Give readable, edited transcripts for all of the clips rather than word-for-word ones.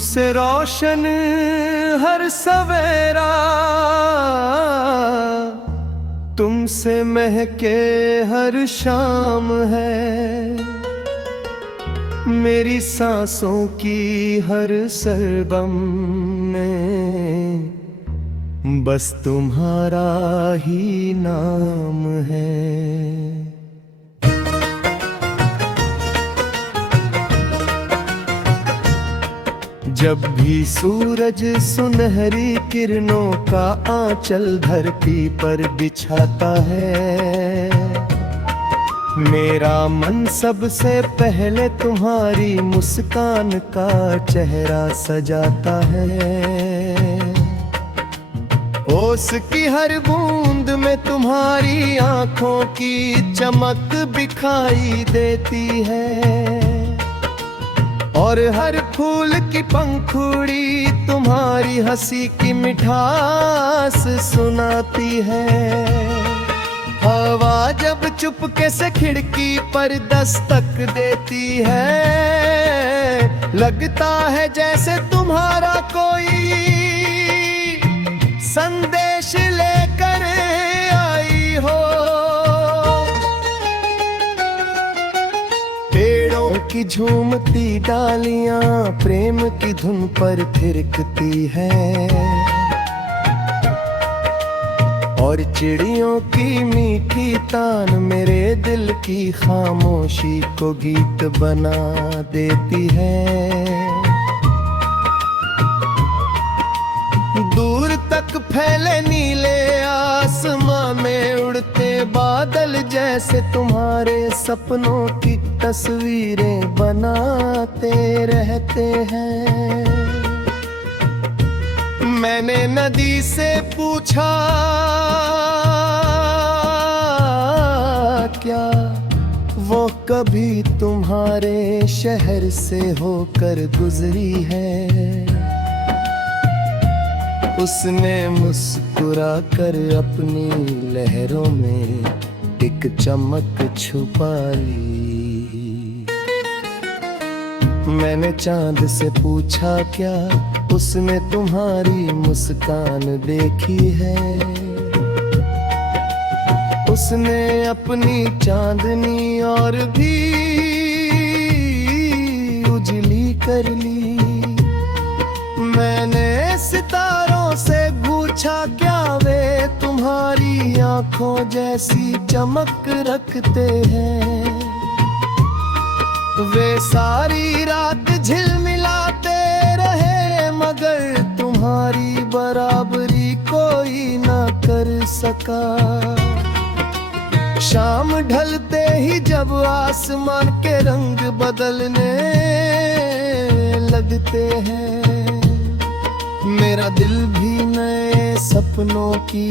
तुमसे रोशन हर सवेरा, तुमसे महके हर शाम है। मेरी सांसों की हर सरगम में बस तुम्हारा ही नाम है। जब भी सूरज सुनहरी किरणों का आंचल धरती पर बिछाता है, मेरा मन सबसे पहले तुम्हारी मुस्कान का चेहरा सजाता है। ओस की हर बूंद में तुम्हारी आंखों की चमक दिखाई देती है, और हर फूल की पंखुड़ी तुम्हारी हंसी की मिठास सुनाती है। हवा जब चुपके से खिड़की पर दस्तक देती है, लगता है जैसे तुम्हारा कोई संदेश लेकर आई हो। पेड़ों की झूमती डालियां प्रेम की धुन पर थिरकती हैं, और चिड़ियों की मीठी तान मेरे दिल की खामोशी को गीत बना देती है। दूर तक फैले नीले आसमां में उड़ते बादल जैसे तुम्हारे सपनों की तस्वीरें बनाते रहते हैं। मैंने नदी से पूछा, क्या वो कभी तुम्हारे शहर से होकर गुजरी है? उसने मुस्कुरा कर अपनी लहरों में एक चमक छुपा ली। मैंने चांद से पूछा, क्या उसने तुम्हारी मुस्कान देखी है? उसने अपनी चांदनी और भी उजली कर ली। मैंने सितारों से पूछा, क्या वे तुम्हारी आंखों जैसी चमक रखते हैं? वे सारी रात झिलमिलाते रहे, मगर तुम्हारी बराबरी कोई न कर सका। शाम ढलते ही जब आसमान के रंग बदलने लगते हैं, मेरा दिल भी नए सपनों की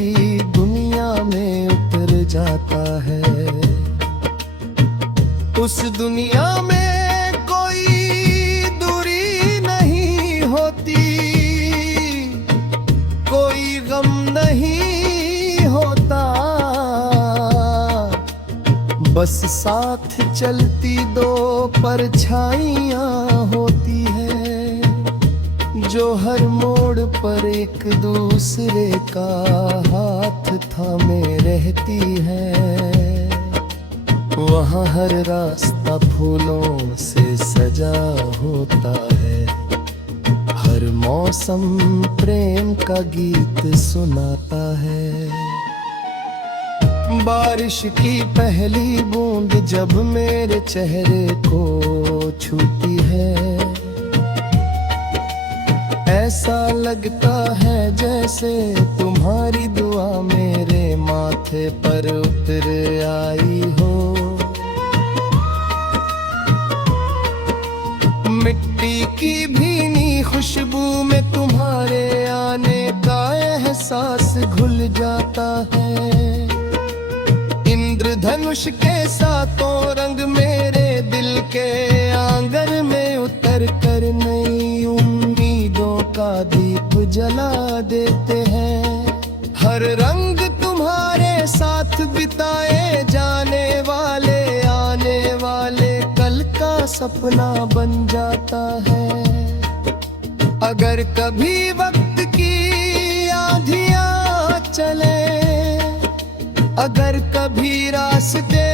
दुनिया में उतर जाता है। उस दुनिया में कोई दूरी नहीं होती, कोई गम नहीं होता, बस साथ चलती दो परछाइयाँ होती है, जो हर मोड़ पर एक दूसरे का हाथ थामे रहती है। वहाँ हर रास्ता फूलों से सजा होता है, हर मौसम प्रेम का गीत सुनाता है। बारिश की पहली बूंद जब मेरे चेहरे को छूती है, ऐसा लगता है जैसे तुम्हारी दुआ मेरे माथे पर उतर आई हो। मिट्टी की भीनी खुशबू में तुम्हारे आने का एहसास घुल जाता है। इंद्रधनुष के सातों रंग मेरे दिल के आंगन में उतर कर नई उम्मीदों का दीप जला देते हैं। हर रंग तुम्हारे साथ बिताए जाने वाले आने वाले कल का सपना बन जाता है। अगर कभी वक्त की आंधियां चले, अगर कभी रास्ते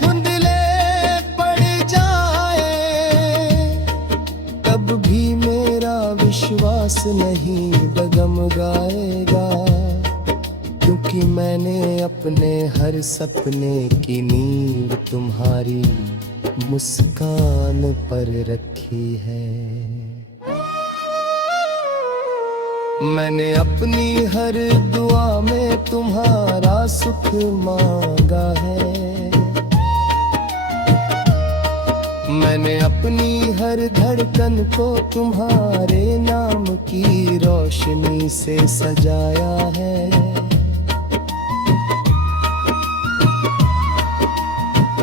धुंधले पड़ जाए, तब भी मेरा विश्वास नहीं डगमगाएगा, क्योंकि मैंने अपने हर सपने की नींव तुम्हारी मुस्कान पर रखी है। मैंने अपनी हर दुआ में तुम्हारा सुख मांगा है। मैंने अपनी हर धड़कन को तुम्हारे नाम की रोशनी से सजाया है।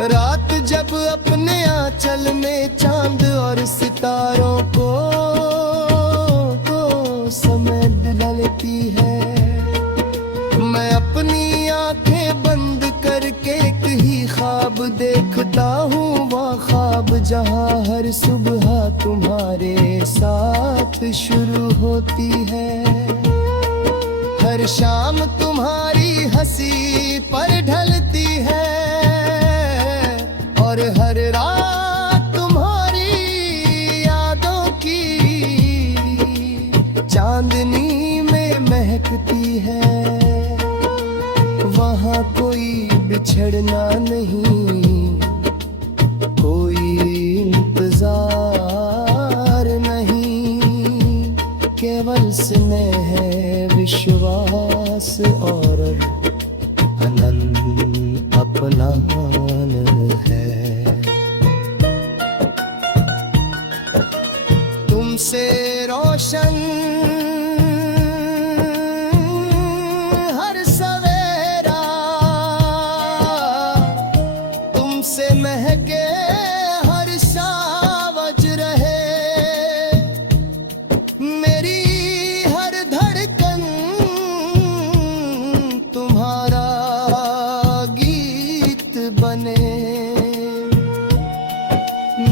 रात जब अपने आंचल में चांद और सितारों को समेट डालती है, मैं अपनी आंखें बंद करके एक ही ख्वाब देखता हूँ, वो ख्वाब जहाँ हर सुबह तुम्हारे साथ शुरू होती है। हर शाम तुम्हारी हंसी पर ढलती है और हर रात तुम्हारी यादों की चांदनी में महकती है। वहाँ कोई बिछड़ना नहीं, कोई इंतजार नहीं, केवल स्नेह, विश्वास और अनंत अपनापन है। तुमसे रोशन हर सवेरा, तुमसे महके हर सावज रहे, मेरी हर धड़कन तुम्हारा गीत बने,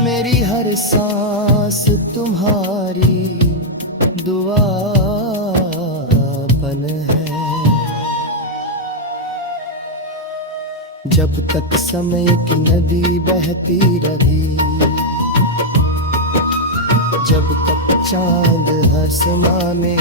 मेरी हर सांस तुम्हारी दुआ बन है। जब तक समय की नदी बहती रही, जब तक चांद आसमां में